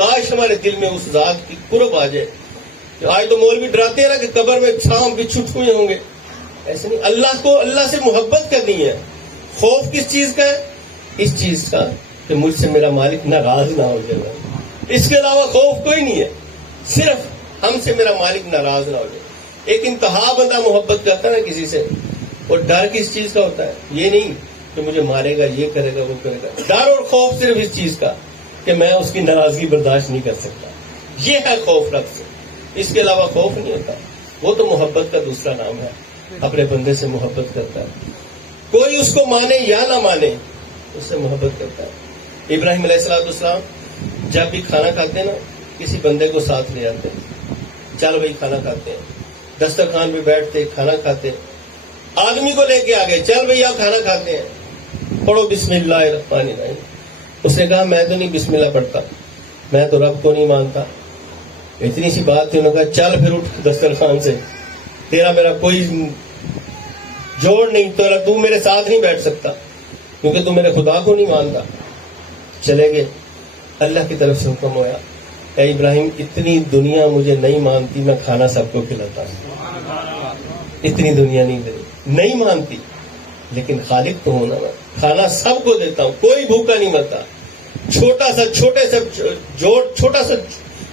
کاش ہمارے دل میں اس ذات کی قرب آ جائے. آج تو مولوی ڈراتے ہیں نا کہ قبر میں سانپ بچھو ہوئے ہوں گے. ایسے نہیں. اللہ کو اللہ سے محبت کرنی ہے. خوف کس چیز کا ہے؟ اس چیز کا کہ مجھ سے میرا مالک ناراض نہ ہو جائے. اس کے علاوہ خوف کوئی نہیں ہے. صرف ہم سے میرا مالک ناراض نہ ہو جائے. ایک انتہا بندہ محبت کرتا ہے نا کسی سے, اور ڈر کس چیز کا ہوتا ہے؟ یہ نہیں کہ مجھے مارے گا, یہ کرے گا, وہ کرے گا. ڈر اور خوف صرف اس چیز کا کہ میں اس کی ناراضگی برداشت نہیں کر سکتا. یہ ہے خوف رب سے. اس کے علاوہ خوف نہیں ہوتا. وہ تو محبت کا دوسرا نام ہے. اپنے بندے سے محبت کرتا ہے. کوئی اس کو مانے یا نہ مانے, اس سے محبت کرتا ہے. ابراہیم علیہ السلام جب بھی کھانا کھاتے ہیں نا, کسی بندے کو ساتھ لے آتے ہیں. چل بھائی کھانا کھاتے ہیں. دسترخوان پہ بیٹھتے کھانا کھاتے. آدمی کو لے کے آ گئے, چل بھائی آپ کھانا کھاتے ہیں, پڑھو بسم اللہ الرحمن الرحیم. اس نے کہا میں تو نہیں بسم اللہ پڑھتا, میں تو رب کو نہیں مانتا. اتنی سی بات تھی. انہوں نے کہا چل پھر اٹھ دسترخوان سے, تیرا میرا کوئی جوڑ نہیں, تو میرے ساتھ نہیں بیٹھ سکتا کیونکہ تو میرے خدا کو نہیں مانتا. چلے گئے. اللہ کی طرف سے حکم ہوا, اے ابراہیم اتنی دنیا مجھے نہیں مانتی, میں کھانا سب کو کھلاتا ہوں. اتنی دنیا نہیں مانتی, لیکن خالق تو ہونا, میں کھانا سب کو دیتا ہوں, کوئی بھوکا نہیں مرتا. چھوٹا سا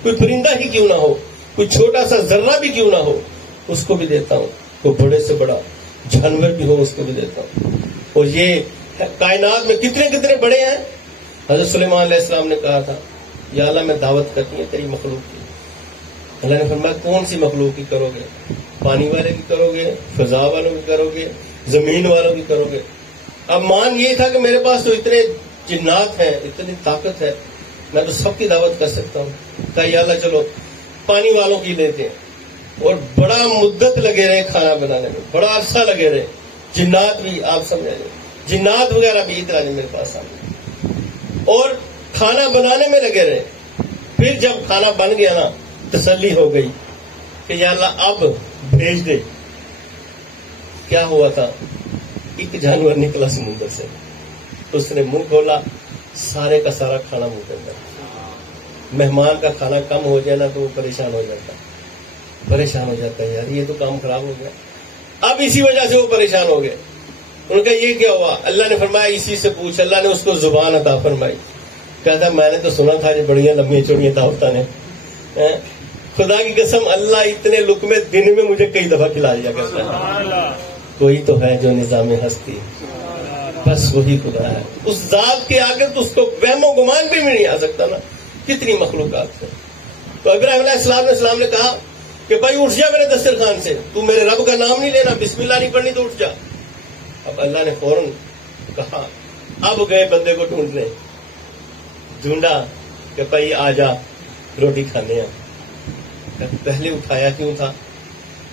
کوئی پرندہ ہی کیوں نہ ہو, کوئی چھوٹا سا ذرہ بھی کیوں نہ ہو, اس کو بھی دیتا ہوں. کوئی بڑے سے بڑا جانور بھی ہو, اس کو بھی دیتا ہوں. اور یہ کائنات میں کتنے کتنے بڑے ہیں. حضرت سلیمان علیہ السلام نے کہا تھا یا اللہ میں دعوت کرتی ہے تیری مخلوق کی. اللہ نے فرمایا کون سی مخلوق کی کرو گے؟ پانی والے کی کرو گے, فضا والوں کی کرو گے, زمین والوں کی کرو گے. اب مان یہ تھا کہ میرے پاس تو اتنے جنات ہیں, اتنی طاقت ہے, میں تو سب کی دعوت کر سکتا ہوں. کہا یا اللہ چلو پانی والوں کی لیتے ہیں. اور بڑا مدت لگے رہے کھانا بنانے میں, بڑا عرصہ لگے رہے. جنات بھی آپ سمجھ لیں, جنات وغیرہ بھی ادھر آنے میرے پاس آنے اور کھانا بنانے میں لگے رہے. پھر جب کھانا بن گیا نا, تسلی ہو گئی کہ یا اللہ اب بھیج دے. کیا ہوا تھا, ایک جانور نکلا سمندر سے, اس نے منہ کھولا, سارے کا سارا کھانا منہ کے اندر. مہمان کا کھانا کم ہو جائے نا تو وہ پریشان ہو جاتا ہے, یار یہ تو کام خراب ہو گیا. اب اسی وجہ سے وہ پریشان ہو گئے. ان کا یہ کیا ہوا؟ اللہ نے فرمایا اسی سے پوچھ. اللہ نے اس کو زبان عطا فرمائی. کہتا میں نے تو سنا تھا یہ بڑیاں لمبی چوڑیاں دعوتیں نے, خدا کی قسم اللہ اتنے لقمے دن میں مجھے کئی دفعہ کھلا دیا کرتا ہے. کوئی تو ہے جو نظام ہستی, بس وہی خدا ہے. اس ذات کے آگے تو اس کو وہم و گمان بھی نہیں آ سکتا نا, کتنی مخلوقات ہے. تو ابراہیم علیہ السلام نے کہا کہ بھائی اٹھ جا میرے دسترخوان سے, تو میرے رب کا نام نہیں لینا, بسم اللہ نہیں پڑھنی تو اٹھ جا. اب اللہ نے فوراً کہا, اب گئے بندے کو ڈھونڈا کہ بھائی آ جا روٹی کھانے ہیں. پہلے اٹھایا کیوں تھا؟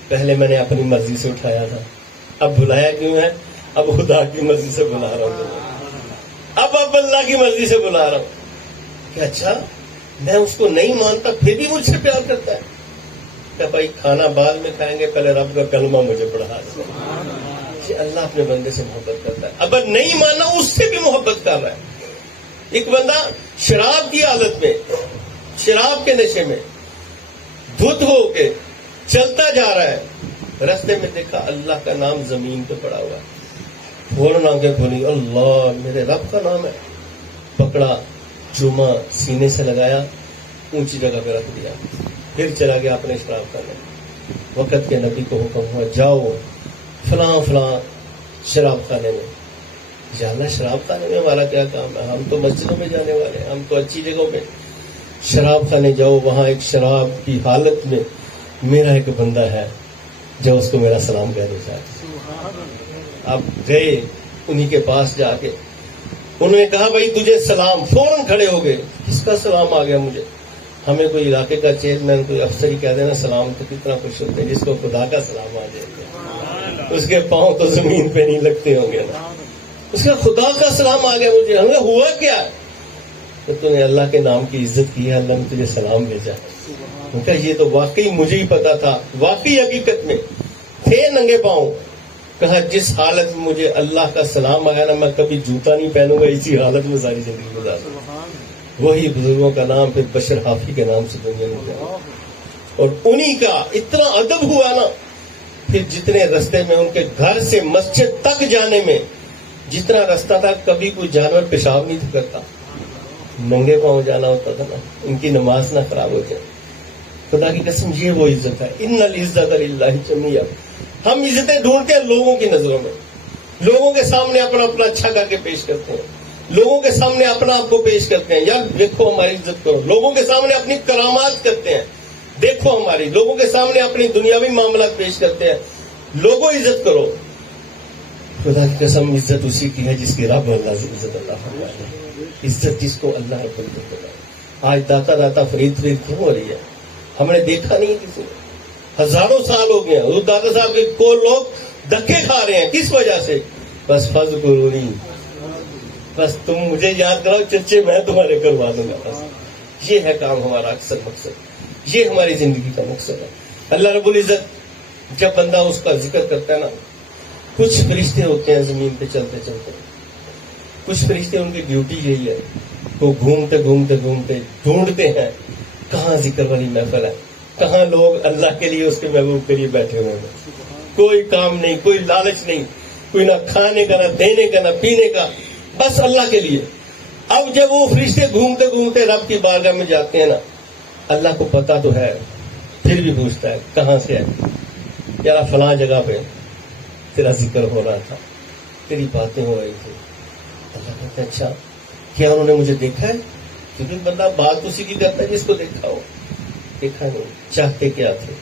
پہلے میں نے اپنی مرضی سے اٹھایا تھا. اب بلایا کیوں ہے؟ اب خدا کی مرضی سے بلا رہا ہوں. اب اللہ کی مرضی سے بلا رہا ہوں کہ اچھا میں اس کو نہیں مانتا پھر بھی مجھ سے پیار کرتا ہے. کہ بھائی کھانا بعد میں کھائیں گے, پہلے رب کا کلمہ مجھے پڑھا. اللہ اپنے بندے سے محبت کرتا ہے. اگر نہیں ماننا اس سے بھی محبت کر رہا ہے. ایک بندہ شراب کی حالت میں, شراب کے نشے میں دھت ہو کے چلتا جا رہا ہے, رستے میں دیکھا اللہ کا نام زمین پہ پڑا ہوا ہے. فوراً آنکھیں کھولی, اللہ میرے رب کا نام ہے. پکڑا, چوما, سینے سے لگایا, اونچی جگہ پہ رکھ دیا. پھر چلا گیا اپنے شراب کرنے. وقت کے نبی کو حکم ہوا جاؤ فلاں فلاں شراب خانے میں. یا اللہ شراب خانے میں ہمارا کیا کام ہے, ہم تو مسجدوں میں جانے والے ہیں, ہم تو اچھی جگہوں پہ. شراب خانے جاؤ, وہاں ایک شراب کی حالت میں میرا ایک بندہ ہے جو اس کو میرا سلام کہنا چاہتا. آپ گئے انہی کے پاس جا کے, انہوں نے کہا بھائی تجھے سلام. فوراً کھڑے ہو گئے, کس کا سلام آ گیا مجھے؟ ہمیں کوئی علاقے کا چیئرمین کوئی افسر ہی کہہ دینا سلام تو کتنا خوش ہوتے ہیں, جس کو خدا کا سلام آ جائے اس کے پاؤں تو زمین پہ نہیں لگتے ہوں گے نا. اس کا خدا کا سلام آ گیا مجھے. ہم نے ہوا کیا؟ تو تم نے اللہ کے نام کی عزت کی ہے, اللہ نے تجھے سلام بھیجا. کہا یہ تو واقعی مجھے ہی پتا تھا, واقعی حقیقت میں تھے ننگے پاؤں. کہا جس حالت میں مجھے اللہ کا سلام آیا نا, میں کبھی جوتا نہیں پہنوں گا, اسی حالت میں ساری زندگی گزاروں. وہی بزرگوں کا نام پھر بشر حافی کے نام سے دنیا میں جانا، اور انہی کا اتنا ادب ہوا نا، پھر جتنے رستے میں ان کے گھر سے مسجد تک جانے میں جتنا رستہ تھا، کبھی کوئی جانور پیشاب نہیں کرتا، ننگے پاؤں جانا ہوتا تھا نا، ان کی نماز نہ خراب ہو جائے۔ خدا کی قسم یہ وہ عزت ہے، ان العزت للہ جمیعا۔ ہم عزتیں ڈھونڈتے ہیں لوگوں کی نظروں میں، لوگوں کے سامنے اپنا اپنا اچھا کر کے پیش کرتے ہیں، لوگوں کے سامنے اپنا آپ کو پیش کرتے ہیں، یار دیکھو ہماری عزت کرو، لوگوں کے سامنے اپنی کرامات کرتے ہیں، دیکھو ہماری، لوگوں کے سامنے اپنی دنیاوی معاملات پیش کرتے ہیں، لوگوں عزت کرو۔ خدا کی قسم عزت اسی کی ہے جس کی رب اللہ عزت اللہ فرماتا ہے، عزت جس کو اللہ رب العزت ہے۔ آج داتا داتا فرید کیوں ہو رہی ہے؟ ہم نے دیکھا نہیں کسی نے، ہزاروں سال ہو گئے حضور دادا صاحب کے کو لوگ دھکے کھا رہے ہیں، کس وجہ سے؟ بس فذکرونی، بس تم مجھے یاد کراؤ چچے، میں تمہارے کروا دوں گا۔ بس یہ ہے کام ہمارا، اکثر مقصد یہ ہماری زندگی کا مقصد ہے۔ اللہ رب العزت جب بندہ اس کا ذکر کرتا ہے نا، کچھ فرشتے ہوتے ہیں زمین پہ چلتے چلتے، کچھ فرشتے ان کی ڈیوٹی یہی ہے، وہ گھومتے گھومتے گھومتے ڈھونڈتے ہیں کہاں ذکر والی محفل ہے، کہاں لوگ اللہ کے لیے اس کے محبوب کے لیے بیٹھے ہوئے ہیں، کوئی کام نہیں، کوئی لالچ نہیں، کوئی نہ کھانے کا، نہ دینے کا، نہ پینے کا، بس اللہ کے لیے۔ اب جب وہ فرشتے گھومتے گھومتے رب کی بارگاہ میں جاتے ہیں نا، اللہ کو پتا تو ہے، پھر بھی پوچھتا ہے کہاں سے ہے؟ یار فلاں جگہ پہ تیرا ذکر ہو رہا تھا، تیری باتیں ہو رہی تھی۔ اللہ کہتا ہے اچھا کیا انہوں نے مجھے دیکھا ہے؟ کیونکہ بندہ بات اسی کی کرتا ہے جس کو دیکھا ہو۔ دیکھا نہیں، چاہتے کیا تھے؟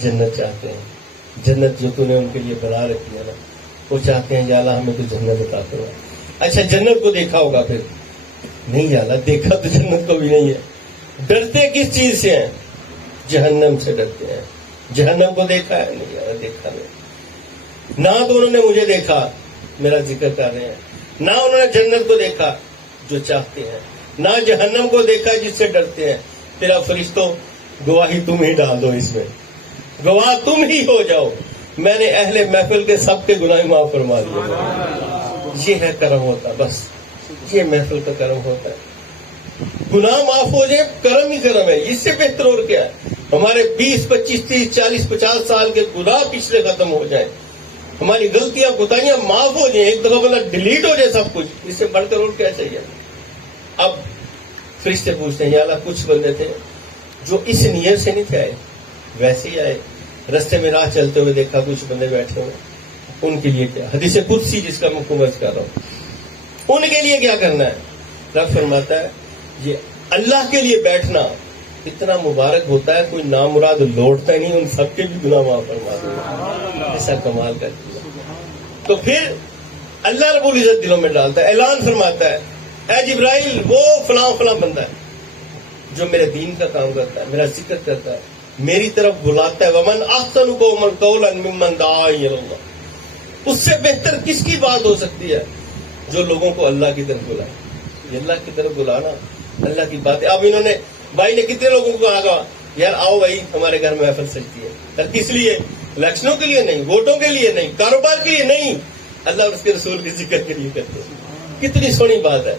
جنت چاہتے ہیں، جنت جو تو نے ان کے لیے بنا رکھی ہے نا، وہ چاہتے ہیں یا اللہ ہمیں تو جنت عطا کرو۔ اچھا جنت کو دیکھا ہوگا پھر؟ نہیں یا اللہ دیکھا تو جنت کو بھی نہیں ہے۔ ڈرتے کس چیز سے ہیں؟ جہنم سے ڈرتے ہیں۔ جہنم کو دیکھا ہے؟ نہیں یا اللہ دیکھا نہیں۔ نہ تو انہوں نے مجھے دیکھا، میرا ذکر کر رہے ہیں، نہ انہوں نے جنت کو دیکھا جو چاہتے ہیں، نہ جہنم کو دیکھا جس سے ڈرتے ہیں۔ تیرا فرشتوں گواہی تم ہی ڈال دو، اس میں گواہ تم ہی ہو جاؤ، میں نے اہل محفل کے سب کے گناہ معاف فرما دیے۔ یہ ہے کرم ہوتا، بس یہ محفل کا کرم ہوتا ہے۔ گناہ معاف ہو جائے کرم ہی کرم ہے، اس سے بہتر اور کیا ہے؟ ہمارے 20 25 30 40 50 سال کے گناہ پچھلے ختم ہو جائیں، ہماری غلطیاں کوتاہیاں معاف ہو جائیں، ایک دفعہ بلا ڈیلیٹ ہو جائے سب کچھ، اس سے بڑھ کر اور کیا چاہیے؟ اب فرشتے پوچھتے ہیں یا اللہ کچھ بندے تھے جو اس نیت سے نہیں تھے آئے، ویسے ہی آئے، رستے میں راہ چلتے ہوئے دیکھا کچھ بندے بیٹھے ہوئے، ان کے لیے کیا؟ حدیث قدسی جس کا میں کومرز کر رہا ہوں، ان کے لیے کیا کرنا ہے؟ رب فرماتا ہے یہ اللہ کے لیے بیٹھنا اتنا مبارک ہوتا ہے، کوئی نامراد لوٹتا ہی نہیں، ان سب کے بھی گناہ معاف فرما دے، ایسا کمال کر دیا۔ تو پھر اللہ رب العزت دلوں میں ڈالتا ہے، اعلان فرماتا ہے اے جبرائیل وہ فلاں فلاں بندہ ہے جو میرے دین کا کام کرتا ہے، میرا ذکر کرتا ہے، میری طرف بلاتا ہے، ومن احسن قولا ممن دعا الی اللہ، اس سے بہتر کس کی بات ہو سکتی ہے جو لوگوں کو اللہ کی طرف بلائے۔ یہ اللہ کی طرف بلانا، اللہ کی باتیں۔ اب انہوں نے بھائی نے کتنے لوگوں کو کہا یار آؤ بھائی ہمارے گھر میں محفل سجتی ہے، کس لیے؟ الیکشنوں کے لیے نہیں، ووٹوں کے لیے نہیں، کاروبار کے لیے نہیں، اللہ اور اس کے رسول کے ذکر کے لیے کرتے ہیں۔ کتنی سونی بات ہے،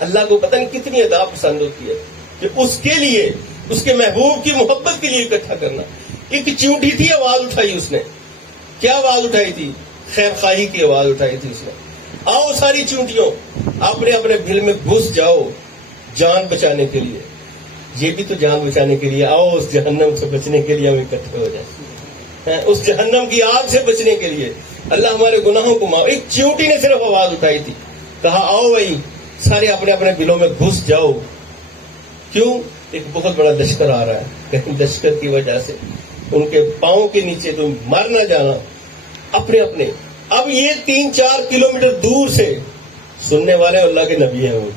اللہ کو پتہ نہیں کتنی ادا پسند ہوتی ہے کہ اس کے لیے، اس کے محبوب کی محبت کے لیے اکٹھا کرنا۔ ایک چیونٹی تھی، آواز اٹھائی اس نے، کیا آواز اٹھائی تھی؟ خیر خواہی کی آواز اٹھائی تھی اس نے۔ آؤ ساری چیونٹیوں اپنے اپنے بھل میں گھس جاؤ جان بچانے کے لیے، یہ بھی تو جان بچانے کے لیے، آؤ اس جہنم سے بچنے کے لیے ہم اکٹھے ہو جائیں، اس جہنم کی آگ سے بچنے کے لیے اللہ ہمارے گناہوں کو معاف۔ ایک چیونٹی نے صرف آواز اٹھائی تھی، کہا آؤ بھائی سارے اپنے اپنے بلوں میں گھس جاؤ۔ کیوں؟ ایک بہت بڑا لشکر آ رہا ہے، کہیں لشکر کی وجہ سے ان کے پاؤں کے نیچے تم مر نہ جانا، اپنے اپنے۔ اب یہ 3-4 کلومیٹر دور سے سننے والے اللہ کے نبی ہیں، وہ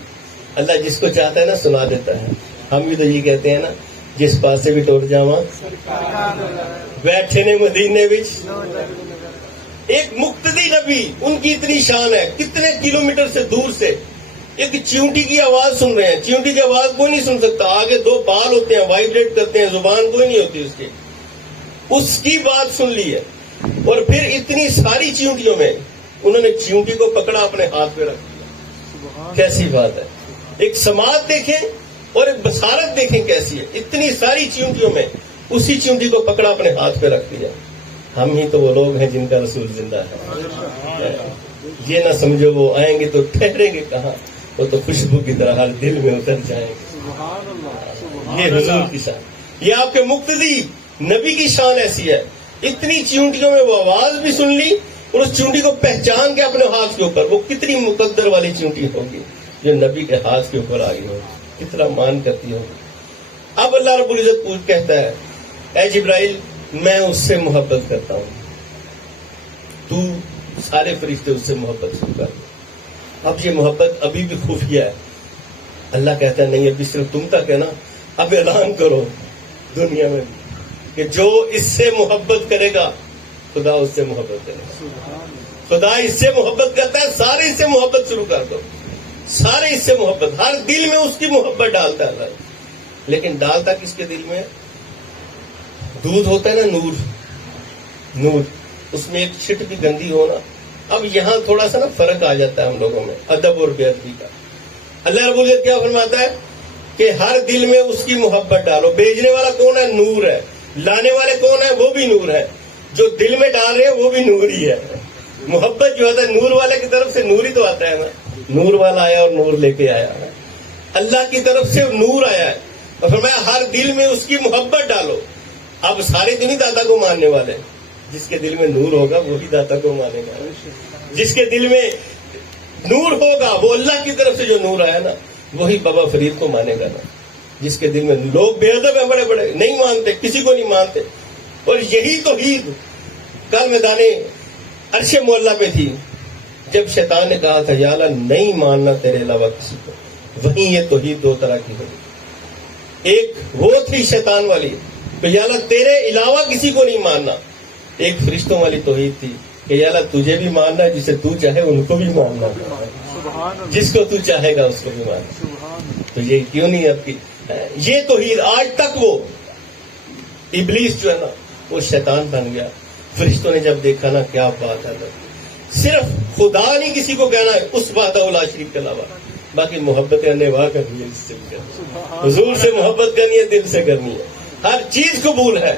اللہ جس کو چاہتا ہے نا سنا دیتا ہے۔ ہم بھی تو یہ کہتے ہیں نا جس پاس سے بھی ٹوٹ جاواں بیٹھے نے مدینے وچ، ایک مقتدی نبی، ان کی اتنی شان ہے، کتنے کلومیٹر سے دور سے ایک چیونٹی کی آواز سن رہے ہیں۔ چیونٹی کی آواز کوئی نہیں سن سکتا، آگے 2 بال ہوتے ہیں وائبریٹ کرتے ہیں، زبان کوئی نہیں ہوتی اس کی، اس کی بات سن لی ہے۔ اور پھر اتنی ساری چیونٹیوں میں انہوں نے چیونٹی کو پکڑا، اپنے ہاتھ پہ رکھ دیا۔ کیسی بات ہے! ایک سماعت دیکھیں اور ایک بصارت دیکھیں کیسی ہے. اتنی ساری چیونٹیوں میں اسی چیونٹی کو پکڑا اپنے ہاتھ پہ رکھ دیا. ہم ہی تو وہ لوگ ہیں جن کا رسول زندہ ہے. یہ نہ سمجھو وہ آئیں گے تو ٹھہریں گے کہاں, وہ تو خوشبو کی طرح ہر دل میں اتر جائیں گے. یہ حضور کی شان, یہ آپ کے مقتدی نبی کی شان ایسی ہے. اتنی چیونٹیوں میں وہ آواز بھی سن لی اور اس چیونٹی کو پہچان کے اپنے ہاتھ کے اوپر. وہ کتنی مقدر والی چیونٹی ہوگی جو نبی کے ہاتھ کے اوپر آئی ہوگی, کتنا مان کرتی ہوگی. اب اللہ رب العزت کہتا ہے, اے جبرائیل میں اس سے محبت کرتا ہوں, تو سارے فرشتے اس سے محبت شروع کر دو. اب یہ محبت ابھی بھی خفیہ ہے. اللہ کہتا ہے نہیں, ابھی صرف تم تک ہے نا, اب اعلان کرو دنیا میں کہ جو اس سے محبت کرے گا خدا اس سے محبت کرے گا. خدا اس سے محبت کرتا ہے, سارے اس سے محبت شروع کر دو. سارے اس سے محبت, ہر دل میں اس کی محبت ڈالتا ہے اللہ. لیکن ڈالتا کس کے دل میں؟ دودھ ہوتا ہے نا, نور, اس میں ایک چھٹ بھی گندی ہونا. اب یہاں تھوڑا سا نا فرق آ جاتا ہے ہم لوگوں میں ادب اور بے ادبی کا. اللہ رب العزت کیا فرماتا ہے کہ ہر دل میں اس کی محبت ڈالو. بھیجنے والا کون ہے؟ نور ہے. لانے والے کون ہے؟ وہ بھی نور ہے. جو دل میں ڈال رہے ہیں وہ بھی نور ہی ہے. محبت جو ہوتا ہے نور والے کی طرف سے نور ہی تو آتا ہے نا. نور والا آیا اور نور لے کے آیا ہے. اللہ کی طرف سے نور آیا ہے اور فرمایا ہر دل میں اس کی محبت ڈالو. اب سارے دن ہی داتا کو ماننے والے, جس کے دل میں نور ہوگا وہی داتا کو مانے گا. جس کے دل میں نور ہوگا وہ اللہ کی طرف سے جو نور آیا نا وہی بابا فرید کو مانے گا نا. جس کے دل میں لوگ بے ادب ہیں, بڑے بڑے نہیں مانتے, کسی کو نہیں مانتے. اور یہی توحید کل میدان عرش مولا پہ تھی جب شیطان نے کہا تھا یا اللہ نہیں ماننا تیرے علاوہ کسی کو. وہیں یہ توحید دو طرح کی ہوئی. ایک وہ تھی شیطان والی کہ یا اللہ تیرے علاوہ کسی کو نہیں ماننا. ایک فرشتوں والی توحید تھی کہ یا اللہ تجھے بھی ماننا, جسے تو چاہے ان کو بھی ماننا, جس کو تو چاہے گا اس کو بھی ماننا. تو یہ کیوں نہیں اب کی یہ توحید آج تک. وہ ابلیس جو ہے نا وہ شیطان بن گیا. فرشتوں نے جب دیکھا نا کیا بات ہے, صرف خدا نہیں کسی کو کہنا ہے اس بات لا شریک کے علاوہ, باقی محبت انواع کرنی ہے, اس سے بھی حضور سے محبت کرنی ہے, دل سے کرنی ہے, ہر چیز قبول ہے,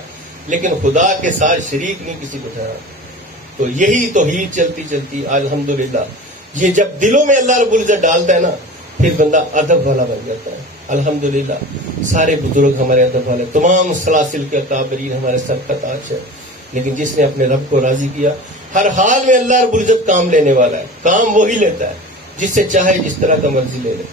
لیکن خدا کے ساتھ شریک نہیں کسی کو ٹھہرا. تو یہی توحید چلتی چلتی الحمدللہ یہ جب دلوں میں اللہ رب العزت ڈالتا ہے نا پھر بندہ ادب والا بن جاتا ہے. الحمدللہ سارے بزرگ ہمارے ادب والے, تمام سلاسل کے اکابرین ہمارے سر کا تاج ہے. لیکن جس نے اپنے رب کو راضی کیا ہر حال میں اللہ رب العزت کام لینے والا ہے. کام وہی لیتا ہے جس سے چاہے جس طرح کا مرضی لے لے.